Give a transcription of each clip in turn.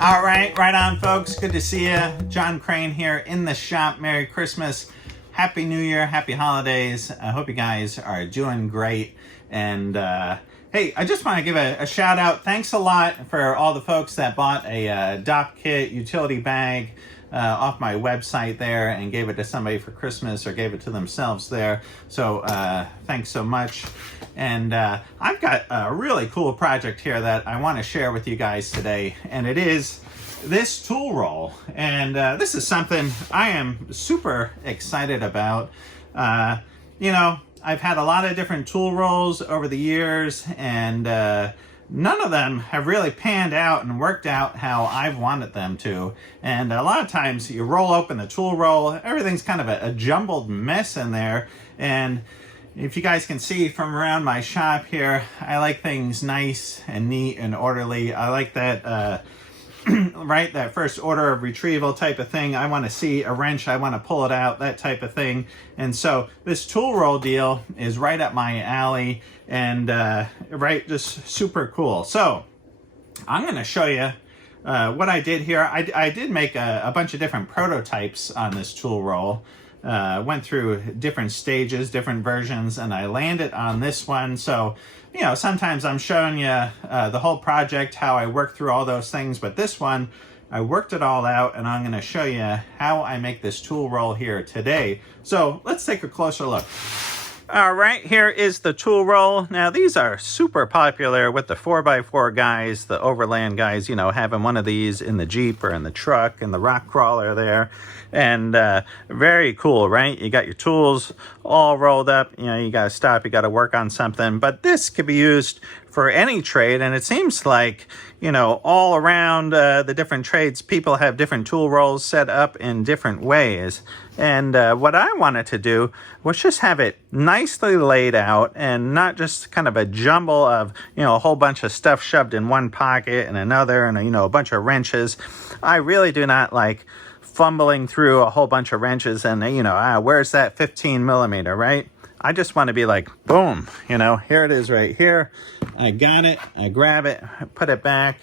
All right, right on, folks. Good to see you. John Crane here in the shop. Merry Christmas, Happy New Year, Happy Holidays. I hope you guys are doing great. And hey, I just want to give a shout out. Thanks a lot for all the folks that bought a DOP kit utility bag off my website there and gave it to somebody for Christmas or gave it to themselves there. So thanks so much. And I've got a really cool project here that I want to share with you guys today, and it is this tool roll. And this is something I am super excited about. You know, I've had a lot of different tool rolls over the years, and none of them have really panned out and worked out how I've wanted them to. And a lot of times you roll open the tool roll, everything's kind of a jumbled mess in there. And if you guys can see from around my shop here, I like things nice and neat and orderly. I like that, right, that first order of retrieval type of thing. I want to see a wrench, I want to pull it out, that type of thing. And so this tool roll deal is right up my alley, and right, just super cool. So I'm going to show you what I did here. I did make a bunch of different prototypes on this tool roll. Went through different stages, different versions, and I landed on this one. So, you know, sometimes I'm showing you the whole project, how I work through all those things, but this one, I worked it all out, and I'm going to show you how I make this tool roll here today. So let's take a closer look. All right, here is the tool roll. Now, these are super popular with the 4x4 guys, the overland guys, you know, having one of these in the Jeep or in the truck, and the rock crawler there. And very cool, right? You got your tools all rolled up. You know, you got to stop, you got to work on something. But this could be used for any trade, and it seems like, you know, all around the different trades, people have different tool rolls set up in different ways. And what I wanted to do was just have it nicely laid out and not just kind of a jumble of, you know, a whole bunch of stuff shoved in one pocket and another, and, you know, a bunch of wrenches. I really do not like fumbling through a whole bunch of wrenches and, you know, where's that 15 millimeter, right? I just want to be like, boom, you know, here it is right here. I got it, I grab it, I put it back.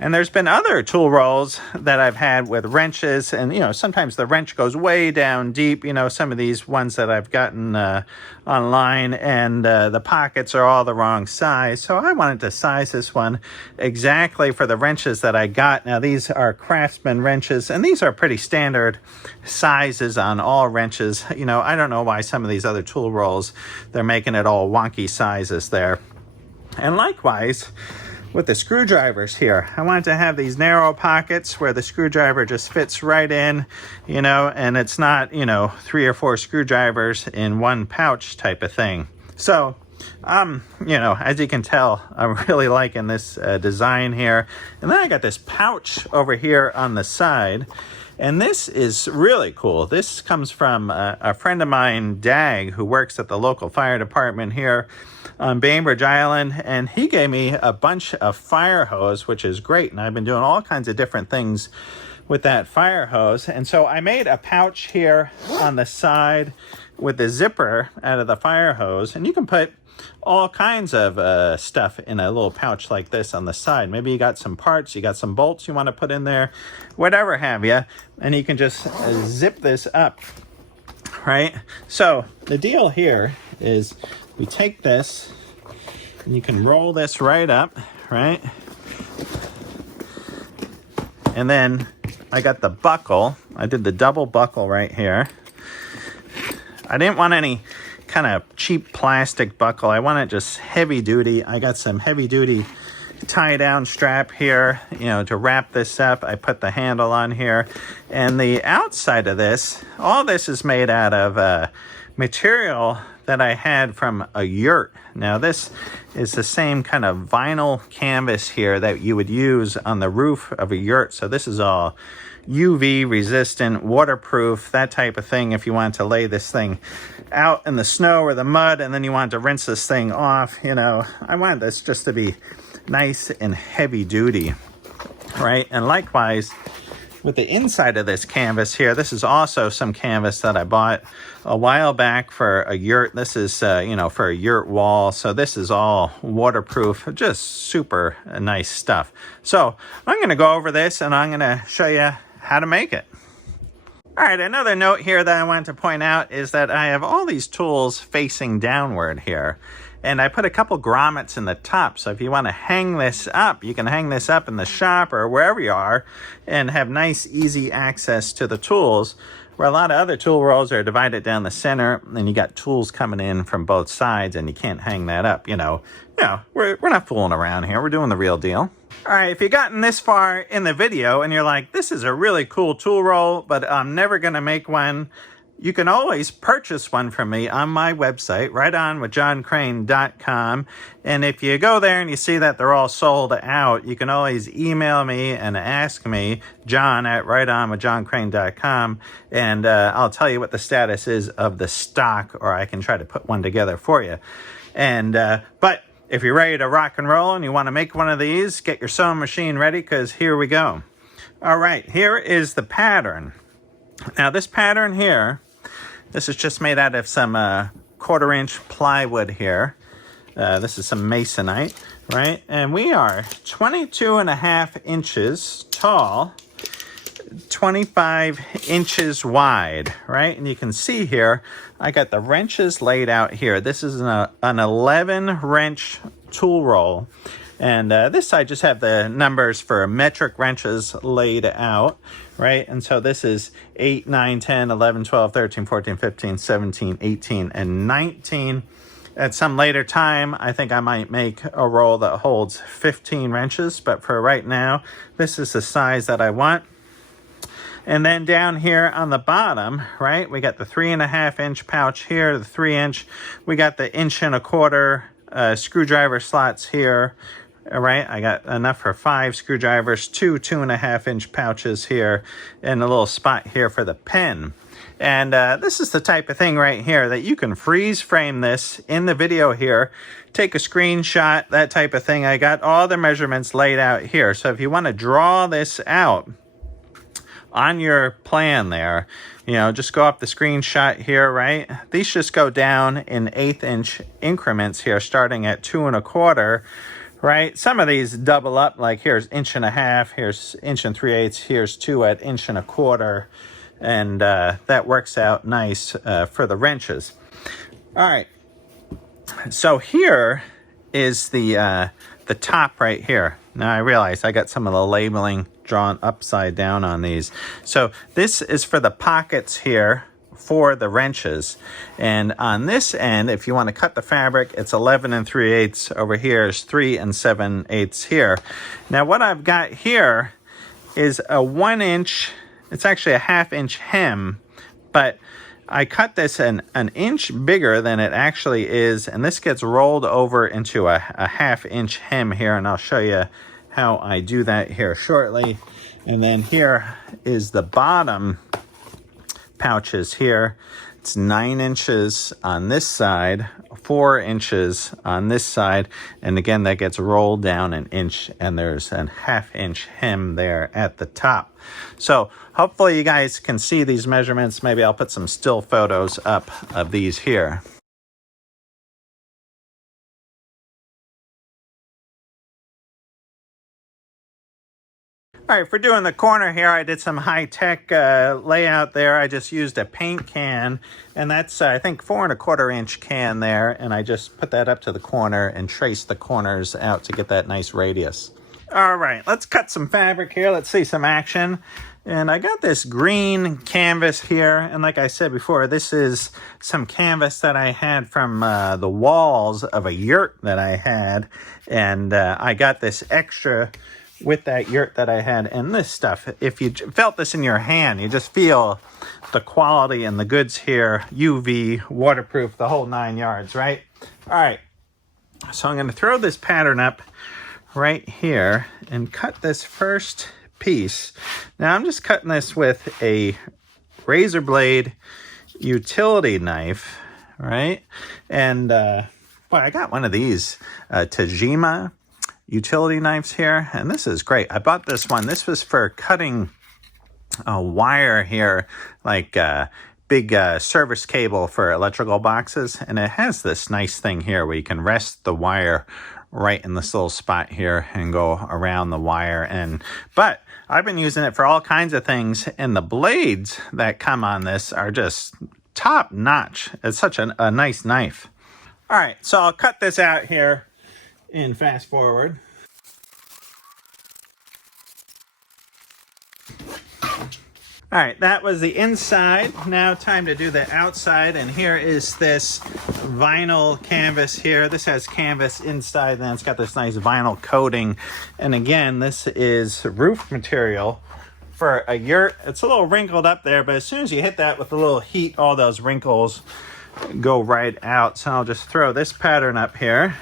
And there's been other tool rolls that I've had with wrenches, and, you know, sometimes the wrench goes way down deep, you know, some of these ones that I've gotten online, and the pockets are all the wrong size. So I wanted to size this one exactly for the wrenches that I got. Now, these are Craftsman wrenches, and these are pretty standard sizes on all wrenches. You know, I don't know why some of these other tool rolls, they're making it all wonky sizes there. And likewise, with the screwdrivers here, I wanted to have these narrow pockets where the screwdriver just fits right in, you know, and it's not, you know, 3 or 4 screwdrivers in one pouch type of thing. So, you know, as you can tell, I'm really liking this design here. And then I got this pouch over here on the side, and this is really cool. This comes from a friend of mine, Dag, who works at the local fire department here on Bainbridge Island, and he gave me a bunch of fire hose, which is great, and I've been doing all kinds of different things with that fire hose. And so I made a pouch here on the side with the zipper out of the fire hose, and you can put all kinds of stuff in a little pouch like this on the side. Maybe you got some parts, you got some bolts you want to put in there, whatever have you, and you can just zip this up, right? So the deal here is we take this and you can roll this right up, right? And then I got the buckle. I did the double buckle right here. I didn't want any kind of cheap plastic buckle. I want it just heavy duty. I got some heavy duty tie down strap here, you know, to wrap this up. I put the handle on here, and the outside of this, all this is made out of material that I had from a yurt. Now, this is the same kind of vinyl canvas here that you would use on the roof of a yurt. So this is all UV resistant, waterproof, that type of thing. If you want to lay this thing out in the snow or the mud, and then you want to rinse this thing off, you know, I wanted this just to be nice and heavy duty, right? And likewise, with the inside of this canvas here, this is also some canvas that I bought a while back for a yurt. This is, you know, for a yurt wall. So this is all waterproof, just super nice stuff. So I'm going to go over this and I'm going to show you how to make it. All right, another note here that I wanted to point out is that I have all these tools facing downward here. And I put a couple grommets in the top, so if you want to hang this up, you can hang this up in the shop or wherever you are and have nice, easy access to the tools, where a lot of other tool rolls are divided down the center and you got tools coming in from both sides and you can't hang that up, you know. We're not fooling around here. We're doing the real deal. All right, if you've gotten this far in the video and you're like, this is a really cool tool roll, but I'm never going to make one, you can always purchase one from me on my website, rightonwithjohncrane.com. And if you go there and you see that they're all sold out, you can always email me and ask me, John at rightonwithjohncrane.com, and I'll tell you what the status is of the stock, or I can try to put one together for you. And but if you're ready to rock and roll and you want to make one of these, get your sewing machine ready, because here we go. All right, here is the pattern. Now this pattern here, this is just made out of some 1/4-inch plywood here. This is some masonite, right? And we are 22.5 inches tall, 25 inches wide, right? And you can see here, I got the wrenches laid out here. This is an 11 wrench tool roll. And this side just have the numbers for metric wrenches laid out, right? And so this is 8, 9, 10, 11, 12, 13, 14, 15, 17, 18, and 19. At some later time, I think I might make a roll that holds 15 wrenches, but for right now, this is the size that I want. And then down here on the bottom, right, we got the 3.5 inch pouch here, the 3 inch. We got the 1.25 inch screwdriver slots here. All right, I got enough for 5 screwdrivers, 2 2.5 inch pouches here, and a little spot here for the pen. And this is the type of thing right here that you can freeze frame this in the video here, take a screenshot, that type of thing. I got all the measurements laid out here. So if you want to draw this out on your plan there, you know, just go up the screenshot here, right? These just go down in 1/8 inch increments here, starting at 2 1/4. Right, some of these double up, like here's 1.5 inches, here's 1 3/8 inches, here's 2 at 1 1/4 inches, and that works out nice for the wrenches. All right, so here is the top right here. Now I realize I got some of the labeling drawn upside down on these. So this is for the pockets here for the wrenches, and on this end, if you want to cut the fabric, it's 11 3/8. Over here is 3 7/8 here. Now what I've got here is a 1 inch, it's actually a 1/2 inch hem, but I cut this an inch bigger than it actually is, and this gets rolled over into a 1/2 inch hem here, and I'll show you how I do that here shortly. And then here is the bottom pouches here. It's 9 inches on this side, 4 inches on this side, and again that gets rolled down an inch, and there's a 1/2 inch hem there at the top. So hopefully you guys can see these measurements. Maybe I'll put some still photos up of these here. All right, for doing the corner here, I did some high-tech layout there. I just used a paint can, and that's, I think, 4 1/4 inch can there, and I just put that up to the corner and traced the corners out to get that nice radius. All right, let's cut some fabric here. Let's see some action. And I got this green canvas here, and like I said before, this is some canvas that I had from the walls of a yurt that I had, and I got this extra with that yurt that I had. And this stuff, if you felt this in your hand, you just feel the quality and the goods here, UV, waterproof, the whole 9 yards, right? All right, so I'm going to throw this pattern up right here and cut this first piece. Now I'm just cutting this with a razor blade utility knife, right? And boy, I got one of these Tajima utility knives here, and this is great. I bought this one. This was for cutting a wire here, like big service cable for electrical boxes, and it has this nice thing here where you can rest the wire right in this little spot here and go around the wire. But I've been using it for all kinds of things, and the blades that come on this are just top notch. It's such a nice knife. All right, so I'll cut this out here and fast forward. All right, that was the inside. Now time to do the outside, and here is this vinyl canvas here. This has canvas inside, and it's got this nice vinyl coating. And again, this is roof material for a yurt. It's a little wrinkled up there, but as soon as you hit that with a little heat, all those wrinkles go right out. So I'll just throw this pattern up here.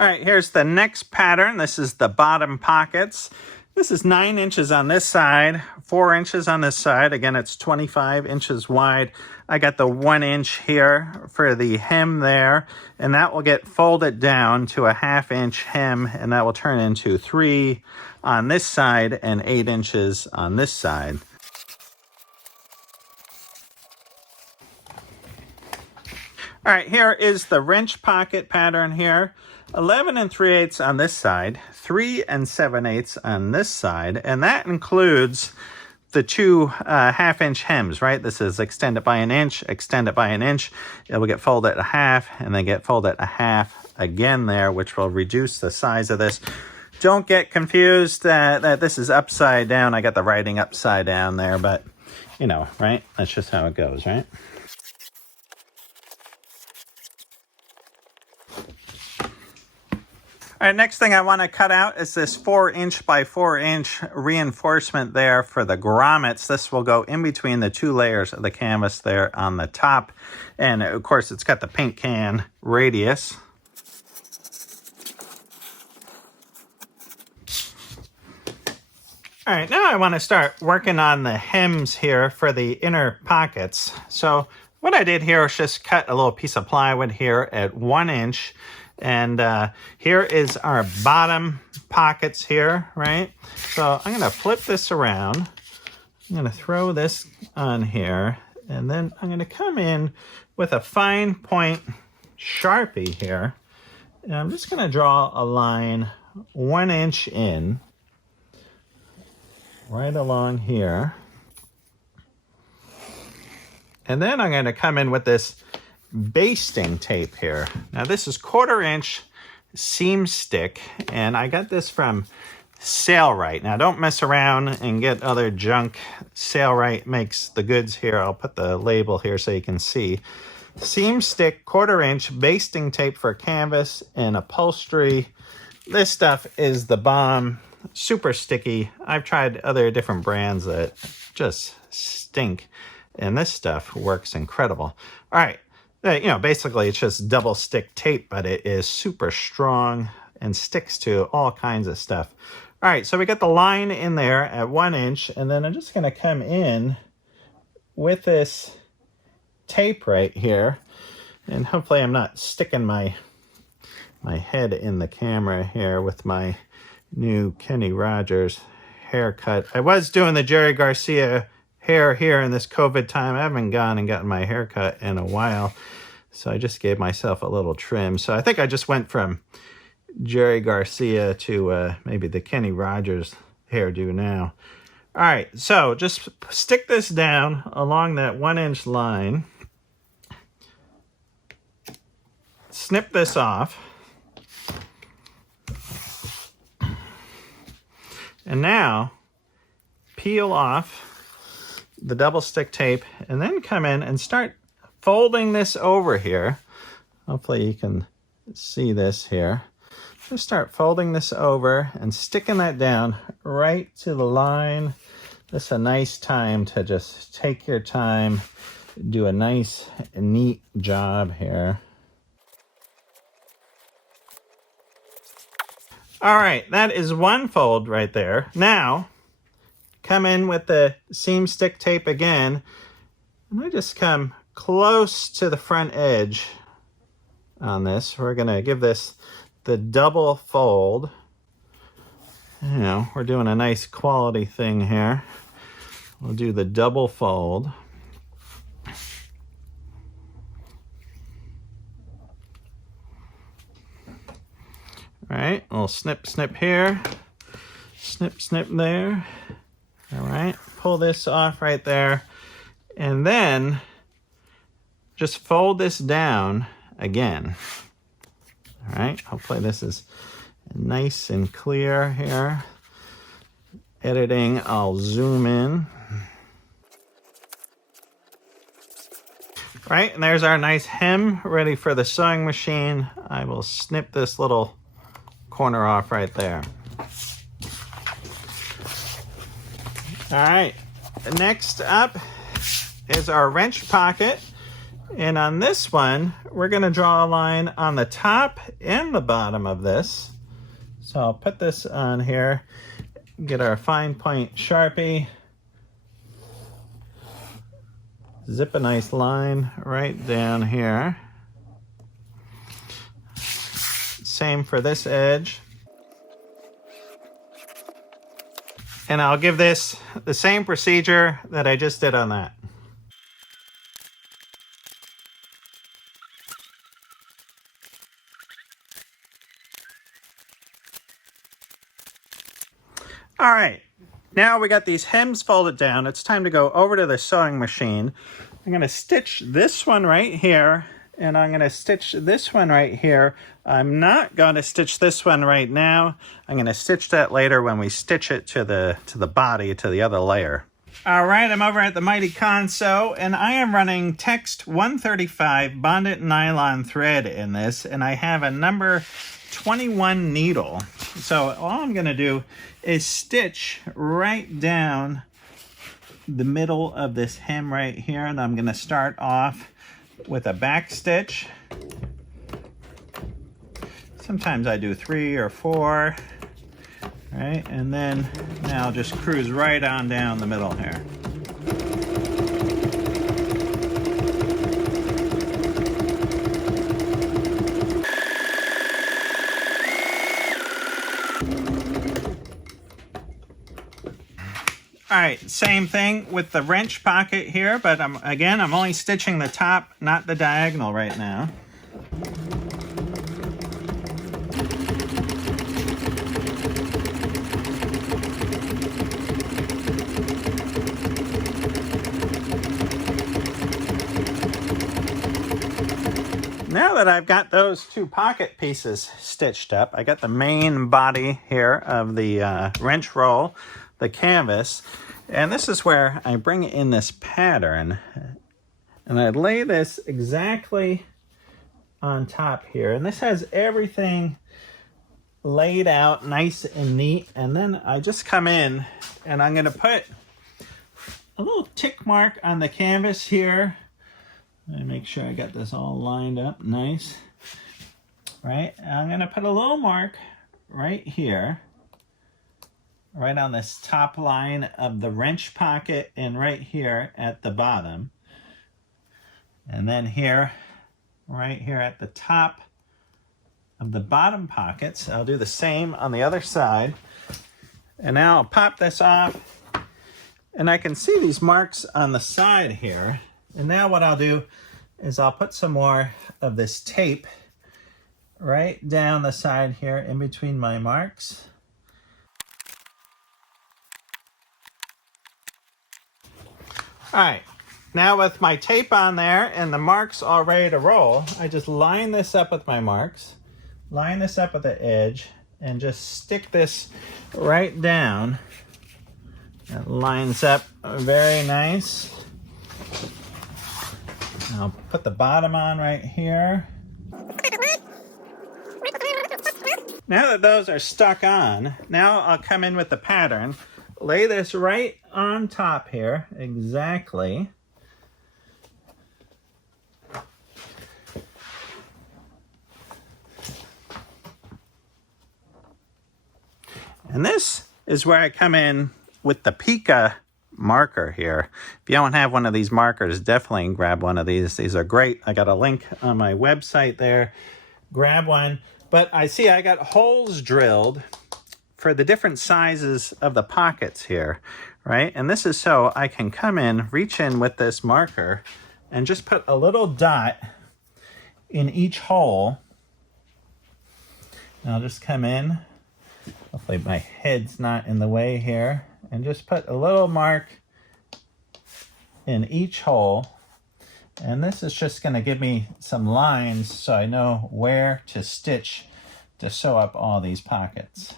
All right, here's the next pattern. This is the bottom pockets. This is 9 inches on this side, 4 inches on this side. Again, it's 25 inches wide. I got the 1 inch here for the hem there, and that will get folded down to a 1/2 inch hem, and that will turn into 3 on this side and 8 inches on this side. All right, here is the wrench pocket pattern here. 11 3/8 on this side, 3 7/8 on this side, and that includes the 2 1/2 inch hems, right? This is extend it by 1 inch, extend it by 1 inch. It will get folded a 1/2, and then get folded a 1/2 again there, which will reduce the size of this. Don't get confused that this is upside down. I got the writing upside down there, but you know, right? That's just how it goes, right? All right, next thing I want to cut out is this 4 inch by 4 inch reinforcement there for the grommets. This will go in between the 2 layers of the canvas there on the top. And of course, it's got the paint can radius. All right, now I want to start working on the hems here for the inner pockets. So what I did here was just cut a little piece of plywood here at 1 inch. And here is our bottom pockets here, right? So I'm going to flip this around. I'm going to throw this on here. And then I'm going to come in with a fine point Sharpie here. And I'm just going to draw a line 1 inch in, right along here. And then I'm going to come in with this basting tape here. Now this is 1/4 inch seam stick, and I got this from Sailrite. Now don't mess around and get other junk. Sailrite makes the goods here. I'll put the label here so you can see. Seam stick, 1/4 inch basting tape for canvas and upholstery. This stuff is the bomb. Super sticky. I've tried other different brands that just stink, and this stuff works incredible. All right. You know, basically it's just double stick tape, but it is super strong and sticks to all kinds of stuff. All right, so we got the line in there at 1 inch, and then I'm just going to come in with this tape right here, and hopefully I'm not sticking my head in the camera here with my new Kenny Rogers haircut. I was doing the Jerry Garcia hair here in this COVID time. I haven't gone and gotten my haircut in a while, so I just gave myself a little trim. So I think I just went from Jerry Garcia to maybe the Kenny Rogers hairdo now. All right, so just stick this down along that 1 inch line. Snip this off. And now peel off the double stick tape, and then come in and start folding this over here. Hopefully you can see this here. Just start folding this over and sticking that down right to the line. This is a nice time to just take your time, do a nice, neat job here. All right, that is one fold right there. Now, come in with the seam stick tape again, and I just come close to the front edge on this. We're going to give this the double fold. You know, we're doing a nice quality thing here. We'll do the double fold. All right, a little snip, snip here. Snip, snip there. All right, pull this off right there. And then just fold this down again. All right, hopefully this is nice and clear here. Editing, I'll zoom in. Right, and there's our nice hem ready for the sewing machine. I will snip this little corner off right there. All right, next up is our wrench pocket. And on this one, we're gonna draw a line on the top and the bottom of this. So I'll put this on here, get our fine point Sharpie, zip a nice line right down here. Same for this edge. And I'll give this the same procedure that I just did on that. All right, now we got these hems folded down. It's time to go over to the sewing machine. I'm gonna stitch this one right here, and I'm gonna stitch this one right here. I'm not gonna stitch this one right now. I'm gonna stitch that later when we stitch it to the body, to the other layer. All right, I'm over at the Mighty Conso, and I am running Text 135 bonded nylon thread in this, and I have a number 21 needle. So all I'm gonna do is stitch right down the middle of this hem right here, and I'm gonna start off with a back stitch. Sometimes I do 3 or 4, right? And then now I'll just cruise right on down the middle here. All right, same thing with the wrench pocket here, but I'm only stitching the top, not the diagonal right now. Now that I've got those two pocket pieces stitched up, I got the main body here of the wrench roll, the canvas, and this is where I bring in this pattern, and I lay this exactly on top here, and this has everything laid out nice and neat. And then I just come in and I'm going to put a little tick mark on the canvas here. Let me make sure I got this all lined up nice. Right, I'm going to put a little mark right here, right on this top line of the wrench pocket, and right here at the bottom. And then here, right here at the top of the bottom pockets, I'll do the same on the other side. And now I'll pop this off, and I can see these marks on the side here. And now what I'll do is I'll put some more of this tape right down the side here in between my marks. All right, now with my tape on there and the marks all ready to roll, I just line this up with my marks, line this up with the edge, and just stick this right down. That lines up very nice. I'll put the bottom on right here. Now that those are stuck on, now I'll come in with the pattern, lay this right on top here, exactly. And this is where I come in with the Pika marker here. If you don't have one of these markers, definitely grab one of these. These are great. I got a link on my website there. Grab one. But I see I got holes drilled for the different sizes of the pockets here, right? And this is so I can come in, reach in with this marker, and just put a little dot in each hole. And I'll just come in, hopefully my head's not in the way here, and just put a little mark in each hole. And this is just going to give me some lines so I know where to stitch to sew up all these pockets.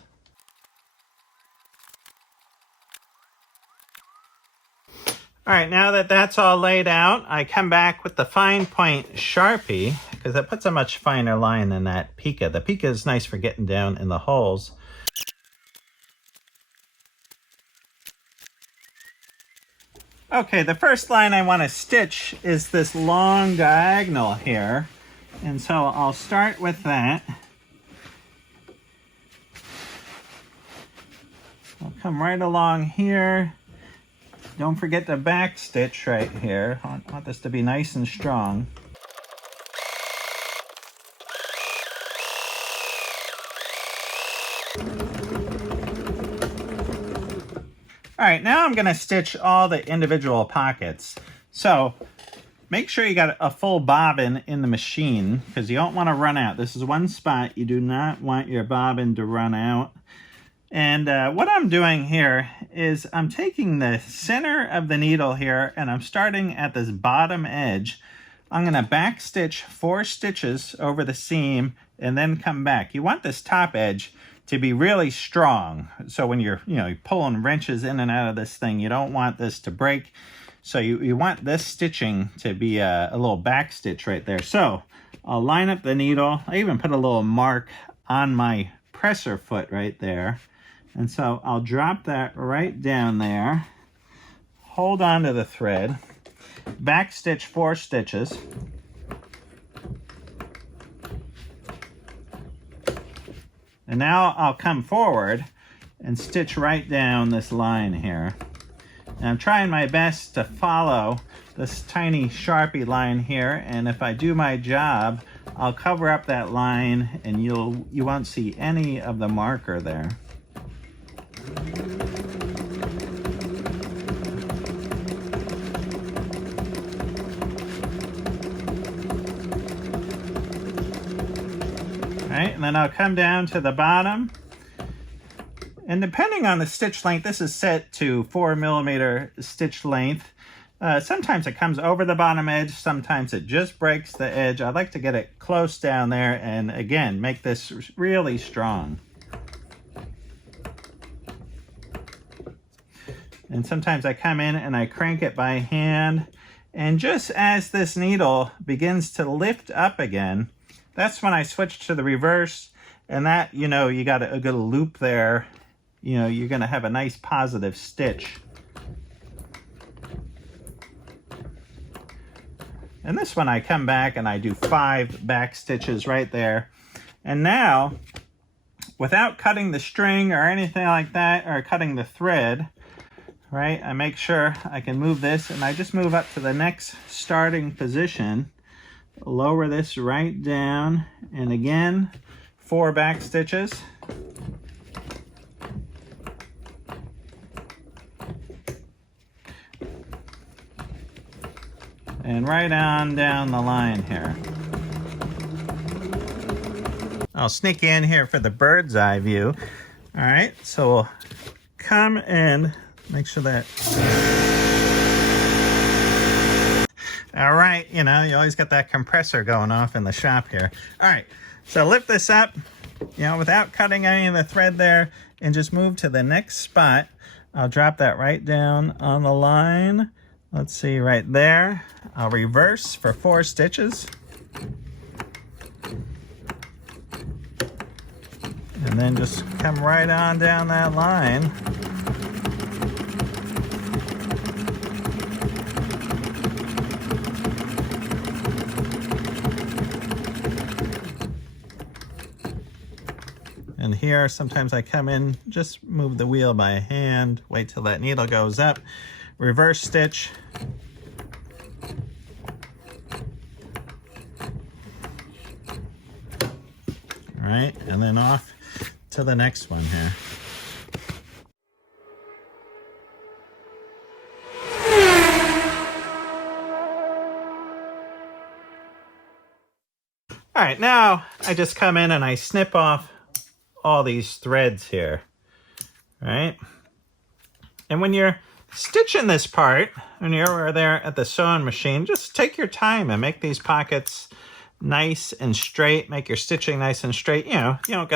All right, now that that's all laid out, I come back with the fine point Sharpie because it puts a much finer line than that Pica. The Pica is nice for getting down in the holes. Okay, the first line I want to stitch is this long diagonal here. And so I'll start with that. I'll come right along here. Don't forget the back stitch right here. I want this to be nice and strong. All right, now I'm gonna stitch all the individual pockets. So make sure you got a full bobbin in the machine because you don't wanna run out. This is one spot you do not want your bobbin to run out. And what I'm doing here is I'm taking the center of the needle here and I'm starting at this bottom edge. I'm gonna back stitch 4 stitches over the seam and then come back. You want this top edge to be really strong. So when you're pulling wrenches in and out of this thing, you don't want this to break. So you want this stitching to be a little back stitch right there. So I'll line up the needle. I even put a little mark on my presser foot right there. And so I'll drop that right down there, hold on to the thread, back stitch 4 stitches. And now I'll come forward and stitch right down this line here. And I'm trying my best to follow this tiny Sharpie line here, and if I do my job, I'll cover up that line and you won't see any of the marker there. Right, and then I'll come down to the bottom, and depending on the stitch length, this is set to 4mm stitch length. Sometimes it comes over the bottom edge, sometimes it just breaks the edge. I like to get it close down there and again make this really strong. And sometimes I come in and I crank it by hand, and just as this needle begins to lift up again, that's when I switch to the reverse, and that, you got a good loop there. You're going to have a nice positive stitch. And this one I come back and I do 5 back stitches right there. And now, without cutting the string or anything like that, or cutting the thread, right, I make sure I can move this, and I just move up to the next starting position. Lower this right down, and again 4 back stitches. And right on down the line here. I'll sneak in here for the bird's eye view. All right, so we'll come in, make sure that... All right, you always got that compressor going off in the shop here. All right, so lift this up, without cutting any of the thread there, and just move to the next spot. I'll drop that right down on the line. Let's see, right there. I'll reverse for 4 stitches. And then just come right on down that line. And here, sometimes I come in, just move the wheel by hand, wait till that needle goes up, reverse stitch. All right? And then off to the next one here. All right, now I just come in and I snip off all these threads here, right? And when you're stitching this part, when you're there at the sewing machine, just take your time and make these pockets nice and straight. Make your stitching nice and straight. You know, you don't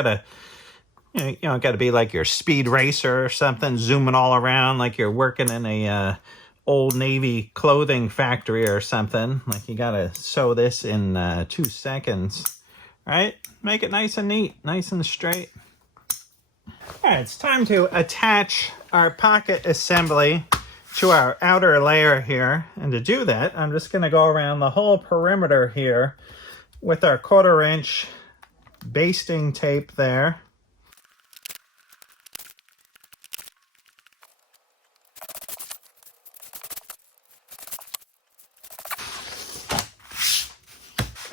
gotta be like your speed racer or something, zooming all around like you're working in a Old Navy clothing factory or something. Like you gotta sew this in 2 seconds, right? Make it nice and neat, nice and straight. All right, it's time to attach our pocket assembly to our outer layer here. And to do that, I'm just gonna go around the whole perimeter here with our 1/4 inch basting tape there.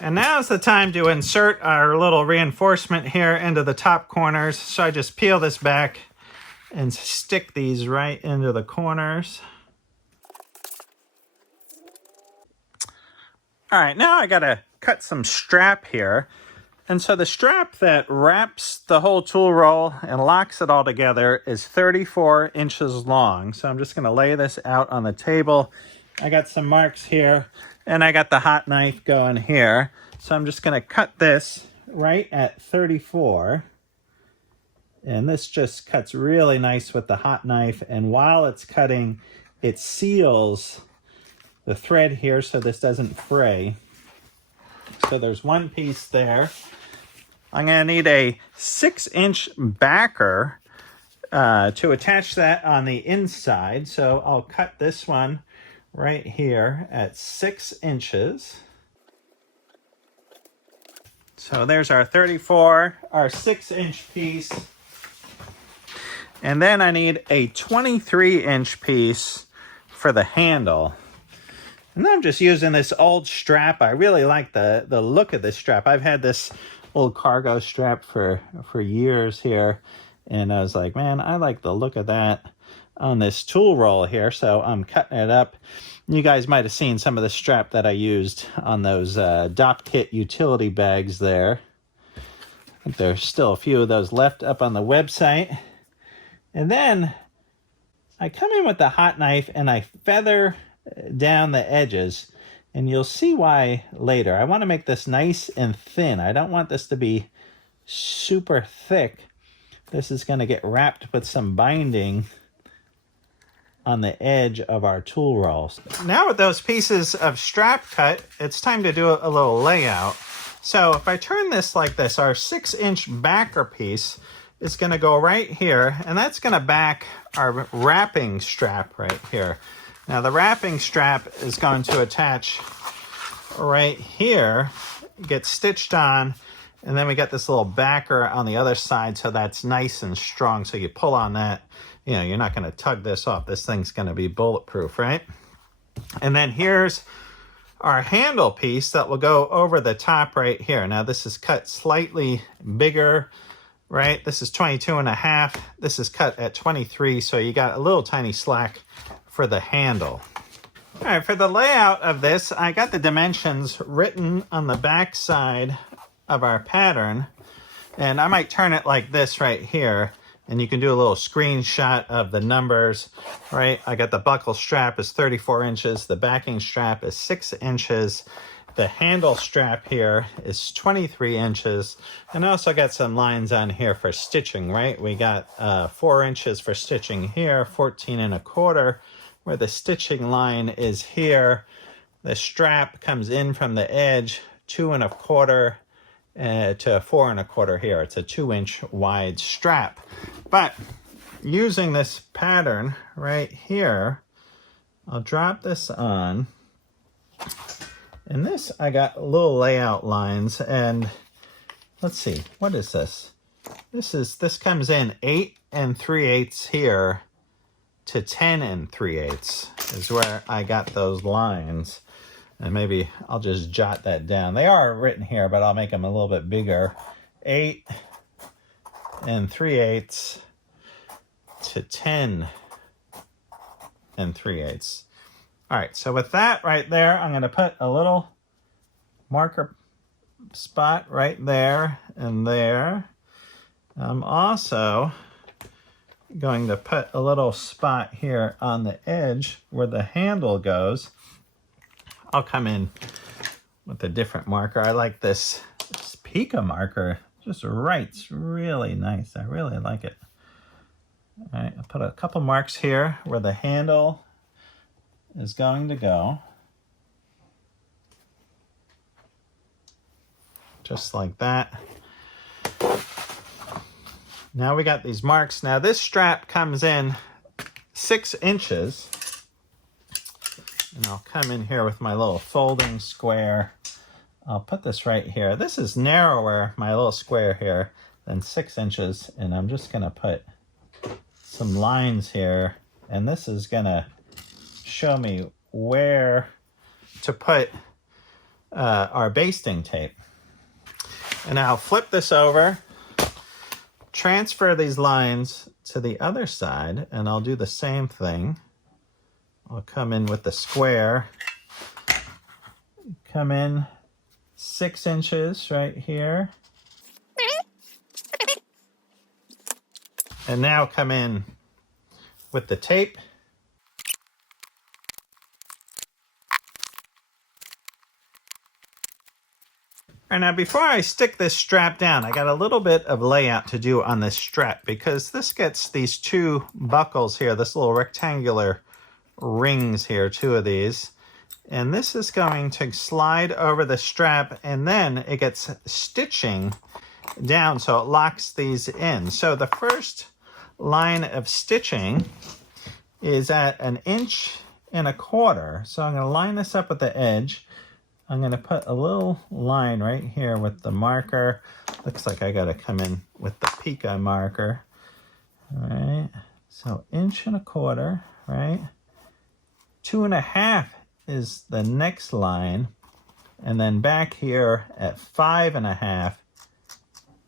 And now's the time to insert our little reinforcement here into the top corners. So I just peel this back and stick these right into the corners. All right, now I gotta cut some strap here. And so the strap that wraps the whole tool roll and locks it all together is 34 inches long. So I'm just gonna lay this out on the table. I got some marks here, and I got the hot knife going here. So I'm just gonna cut this right at 34. And this just cuts really nice with the hot knife. And while it's cutting, it seals the thread here so this doesn't fray. So there's one piece there. I'm gonna need a 6-inch backer to attach that on the inside. So I'll cut this one right here at 6 inches. So there's our 34, our 6-inch piece. And then I need a 23-inch piece for the handle. And I'm just using this old strap. I really like the look of this strap. I've had this old cargo strap for years here. And I was like, man, I like the look of that on this tool roll here. So I'm cutting it up. You guys might have seen some of the strap that I used on those dock kit utility bags there. I think there's still a few of those left up on the website. And then I come in with the hot knife and I feather down the edges. And you'll see why later. I want to make this nice and thin. I don't want this to be super thick. This is going to get wrapped with some binding on the edge of our tool rolls. Now with those pieces of strap cut, it's time to do a little layout. So if I turn this like this, our 6-inch backer piece is going to go right here, and that's going to back our wrapping strap right here. Now the wrapping strap is going to attach right here, get stitched on, and then we got this little backer on the other side, so that's nice and strong. So you pull on that, you know, you're not going to tug this off. This thing's going to be bulletproof, right? And then here's our handle piece that will go over the top right here. Now this is cut slightly bigger, right? This is 22.5. This is cut at 23, so you got a little tiny slack for the handle. All right, for the layout of this, I got the dimensions written on the back side of our pattern, and I might turn it like this right here, and you can do a little screenshot of the numbers, right? I got the buckle strap is 34 inches, the backing strap is 6 inches, the handle strap here is 23 inches, and I also got some lines on here for stitching, right? We got 4 inches for stitching here, 14.25, where the stitching line is here. The strap comes in from the edge, 2.25 to 4.25 here. It's a 2-inch wide strap. But using this pattern right here, I'll drop this on. And this, I got little layout lines, and let's see, what is this? This comes in 8 3/8 here to 10 3/8 is where I got those lines. And maybe I'll just jot that down. They are written here, but I'll make them a little bit bigger 8 3/8 to 10 3/8. All right, so with that right there, I'm going to put a little marker spot right there and there. I'm also going to put a little spot here on the edge where the handle goes. I'll come in with a different marker. I like this Pica marker. Just writes really nice. I really like it. All right, I'll put a couple marks here where the handle is going to go. Just like that. Now we got these marks. Now this strap comes in 6 inches. And I'll come in here with my little folding square. I'll put this right here. This is narrower, my little square here, than 6 inches. And I'm just going to put some lines here. And this is going to show me where to put our basting tape. And I'll flip this over, transfer these lines to the other side, and I'll do the same thing. I'll come in with the square, come in 6 inches right here, and now come in with the tape. All right, now before I stick this strap down, I got a little bit of layout to do on this strap because this gets these 2 buckles here, this little rectangular rings here, 2 of these. And this is going to slide over the strap and then it gets stitching down so it locks these in. So the first line of stitching is at 1.25 inches. So I'm going to line this up with the edge. I'm going to put a little line right here with the marker. Looks like I got to come in with the Pica marker. All right, so 1.25 inches, right? 2.5 is the next line. And then back here at 5.5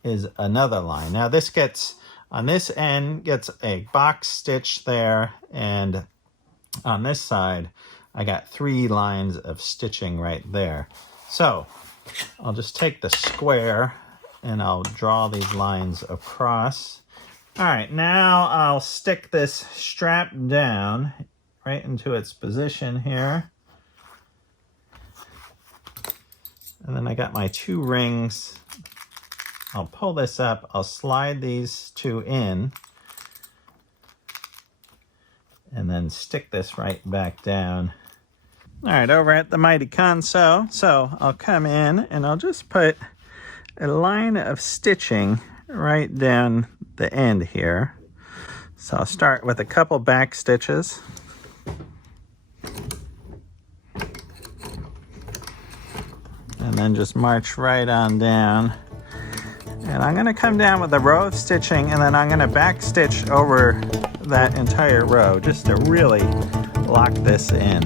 is another line. Now this gets, on this end, gets a box stitch there. And on this side, I got 3 lines of stitching right there. So I'll just take the square and I'll draw these lines across. All right, now I'll stick this strap down right into its position here. And then I got my 2 rings. I'll pull this up. I'll slide these 2 in. And then stick this right back down. All right, over at the Mighty Console. So I'll come in and I'll just put a line of stitching right down the end here. So I'll start with a couple back stitches. And then just march right on down. And I'm going to come down with a row of stitching and then I'm going to back stitch over that entire row just to really lock this in.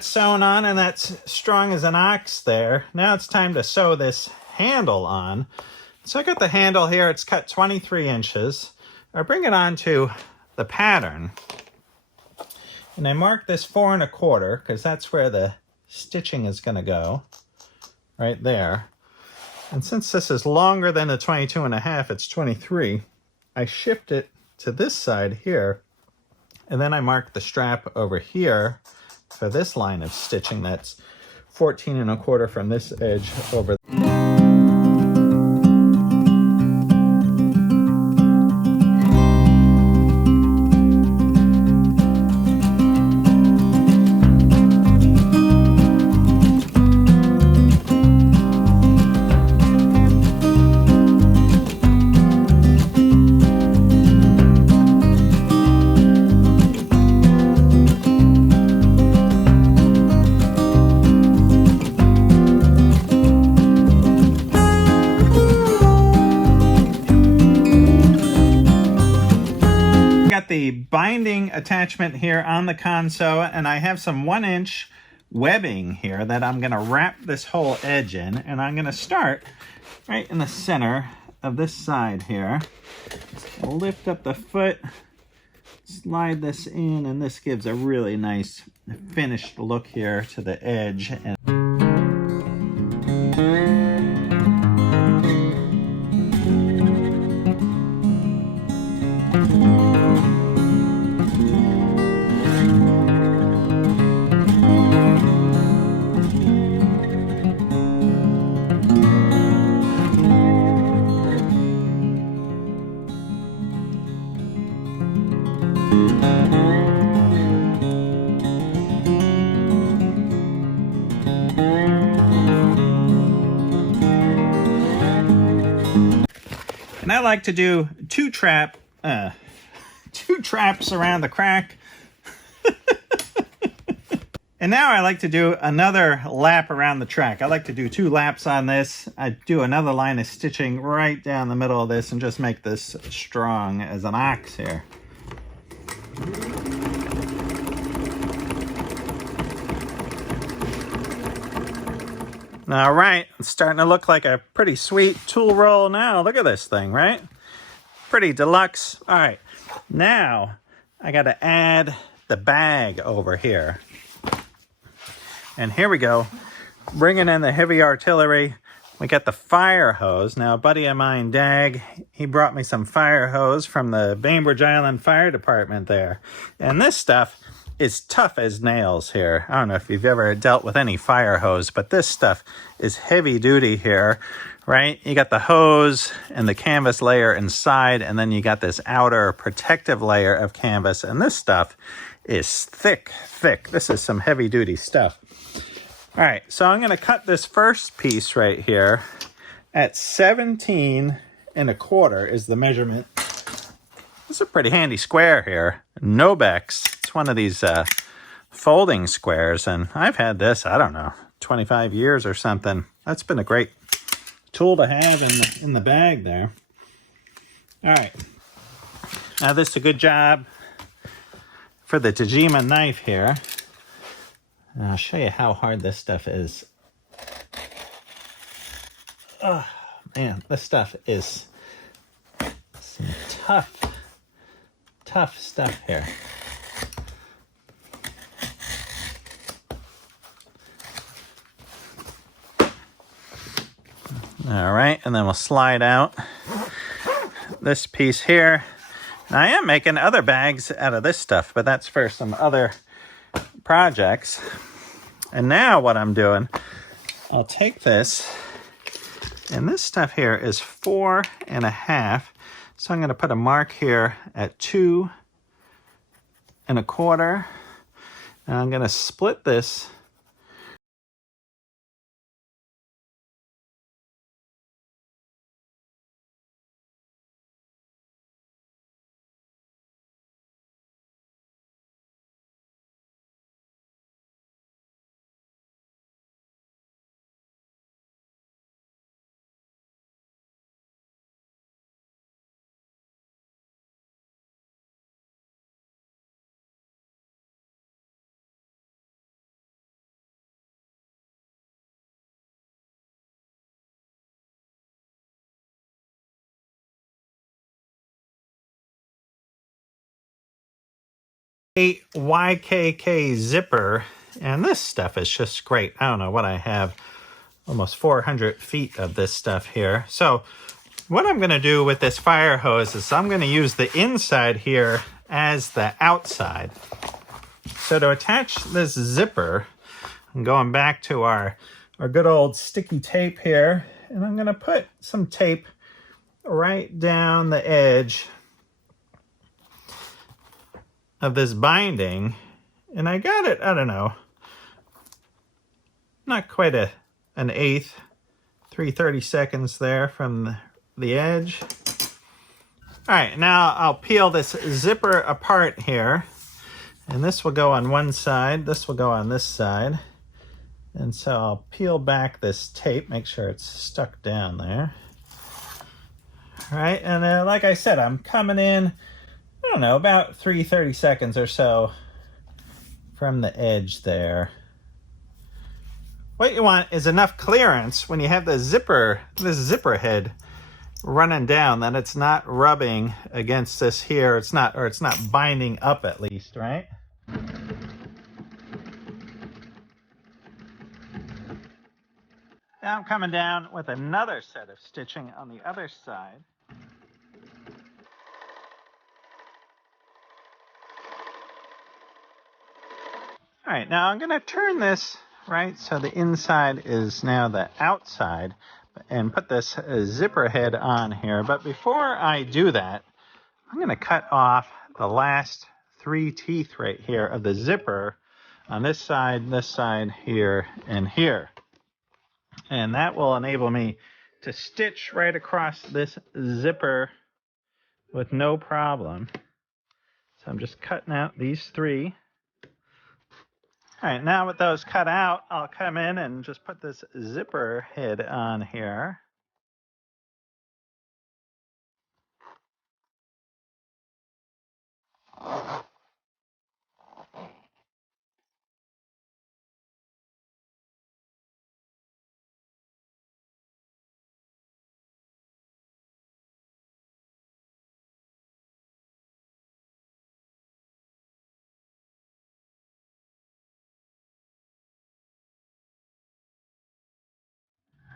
Sewn on and that's strong as an ox there. Now it's time to sew this handle on. So I got the handle here, it's cut 23 inches. I bring it onto the pattern and I mark this 4 1/4 because that's where the stitching is going to go, right there. And since this is longer than the 22.5, it's 23, I shift it to this side here And then I mark the strap over here for this line of stitching that's 14 1/4 from this edge over. The binding attachment here on the console, and I have some 1-inch webbing here that I'm going to wrap this whole edge in, and I'm going to start right in the center of this side here. Lift up the foot, slide this in, and this gives a really nice finished look here to the edge. And I like to do two traps around the crack. And now I like to do another lap around the track. I like to do 2 laps on this. I do another line of stitching right down the middle of this and just make this strong as an ox here. All right, it's starting to look like a pretty sweet tool roll now. Look at this thing, right? Pretty deluxe. All right, now I got to add the bag over here. And here we go, bringing in the heavy artillery. We got the fire hose. Now, a buddy of mine, Dag, he brought me some fire hose from the Bainbridge Island Fire Department there. And this stuff is tough as nails here. I don't know if you've ever dealt with any fire hose, but this stuff is heavy duty here, right? You got the hose and the canvas layer inside, and then you got this outer protective layer of canvas, and this stuff is thick, thick. This is some heavy duty stuff. All right, so I'm gonna cut this first piece right here at 17 1/4 is the measurement. This is a pretty handy square here. Nobex. It's one of these folding squares, and I've had this, I don't know, 25 years or something. That's been a great tool to have in the bag there. All right. Now this is a good job for the Tajima knife here. And I'll show you how hard this stuff is. Oh, man, this stuff is some tough stuff here. All right, and then we'll slide out this piece here. Now, I am making other bags out of this stuff, but that's for some other projects. And now what I'm doing, I'll take this, and this stuff here is 4 1/2. So I'm going to put a mark here at 2 1/4. And I'm going to split this . YKK zipper, and this stuff is just great. I don't know what I have, almost 400 feet of this stuff here. So what I'm going to do with this fire hose is I'm going to use the inside here as the outside. So to attach this zipper, I'm going back to our good old sticky tape here, and I'm going to put some tape right down the edge of this binding, and I got it, I don't know, not quite an eighth, 3/32 there from the edge. All right, now I'll peel this zipper apart here, and this will go on one side, this will go on this side. And so I'll peel back this tape, make sure it's stuck down there. All right, and like I said, I'm coming in, I don't know, about 3/32 or so from the edge there. What you want is enough clearance when you have this zipper head running down, that it's not rubbing against this here. It's not binding up, at least, right? Now I'm coming down with another set of stitching on the other side. All right, now I'm going to turn this, right, so the inside is now the outside, and put this zipper head on here. But before I do that, I'm going to cut off the last 3 teeth right here of the zipper on this side, here, and here. And that will enable me to stitch right across this zipper with no problem. So I'm just cutting out these 3. All right, now with those cut out, I'll come in and just put this zipper head on here.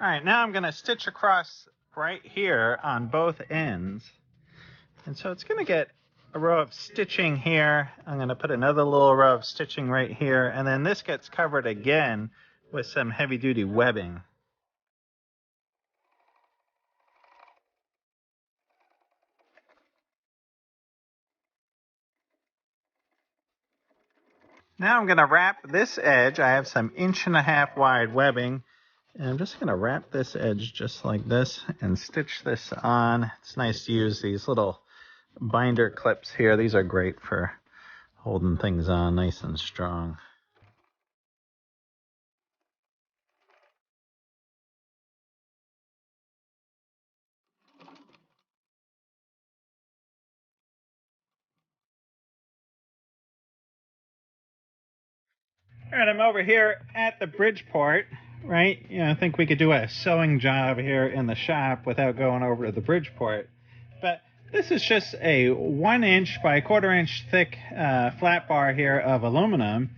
All right, now I'm going to stitch across right here on both ends. And so it's going to get a row of stitching here. I'm going to put another little row of stitching right here. And then this gets covered again with some heavy-duty webbing. Now I'm going to wrap this edge. I have some 1.5 wide webbing. And I'm just going to wrap this edge just like this and stitch this on. It's nice to use these little binder clips here. These are great for holding things on nice and strong. All right, I'm over here at the Bridgeport, right? You know, I think we could do a sewing job here in the shop without going over to the Bridgeport. But this is just a 1 inch by 1/4 inch thick flat bar here of aluminum.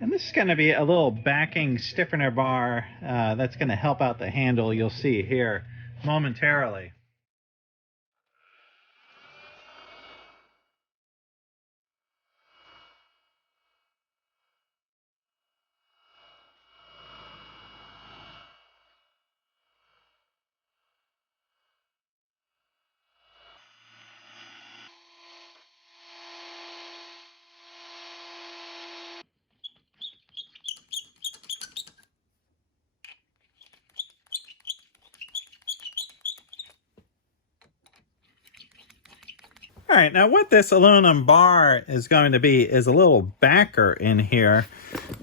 And this is going to be a little backing stiffener bar that's going to help out the handle, you'll see here momentarily. All right, now what this aluminum bar is going to be is a little backer in here.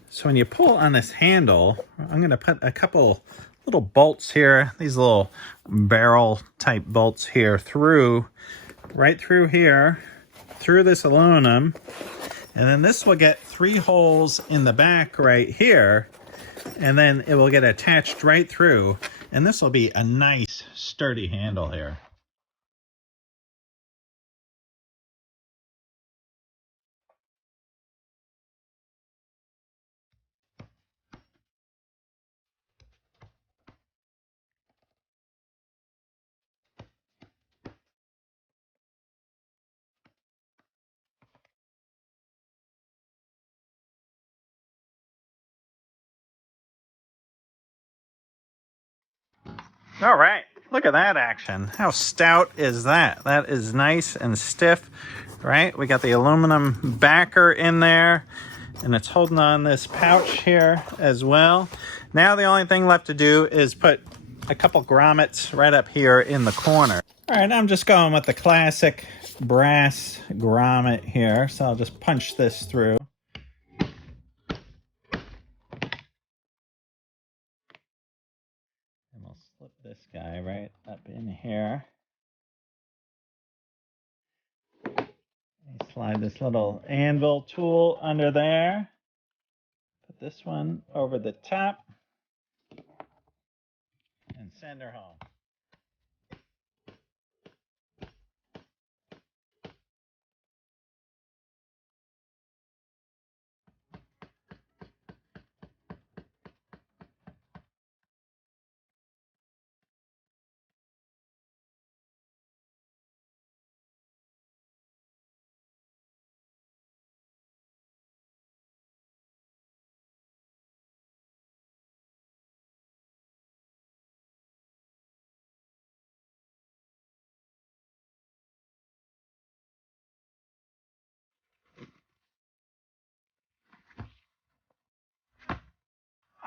So when you pull on this handle, I'm going to put a couple little bolts here, these little barrel type bolts here right through here, through this aluminum. And then this will get 3 holes in the back right here, and then it will get attached right through. And this will be a nice sturdy handle here. All right, look at that action. How stout is that? That is nice and stiff, right? We got the aluminum backer in there, and it's holding on this pouch here as well. Now the only thing left to do is put a couple grommets right up here in the corner. All right, I'm just going with the classic brass grommet here, so I'll just punch this through. And we'll slip this guy right up in here. Slide this little anvil tool under there. Put this one over the top and send her home.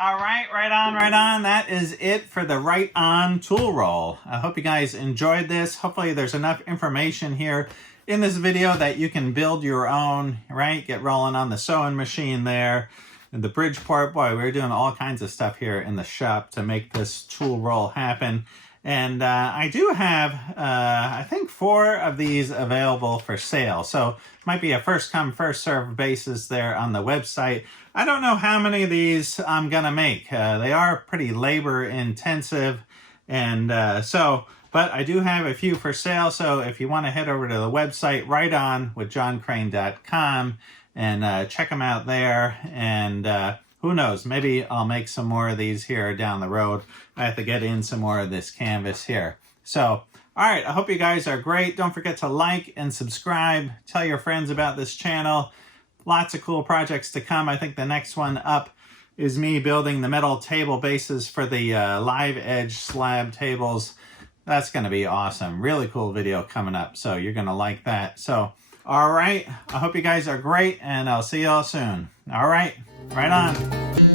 All right, right on, right on. That is it for the right on tool roll. I hope you guys enjoyed this. Hopefully there's enough information here in this video that you can build your own, right? Get rolling on the sewing machine there. And the Bridgeport, boy, we're doing all kinds of stuff here in the shop to make this tool roll happen. And I do have, I think 4 of these available for sale. So it might be a first come, first served basis there on the website. I don't know how many of these I'm going to make. They are pretty labor intensive. And but I do have a few for sale. So if you want to head over to the website, rightonwithjohncrane.com, and check them out there. And who knows, maybe I'll make some more of these here down the road. I have to get in some more of this canvas here. So, all right, I hope you guys are great. Don't forget to like and subscribe. Tell your friends about this channel. Lots of cool projects to come. I think the next one up is me building the metal table bases for the live edge slab tables. That's going to be awesome. Really cool video coming up, so you're going to like that. So, all right, I hope you guys are great, and I'll see y'all soon. All right, right on.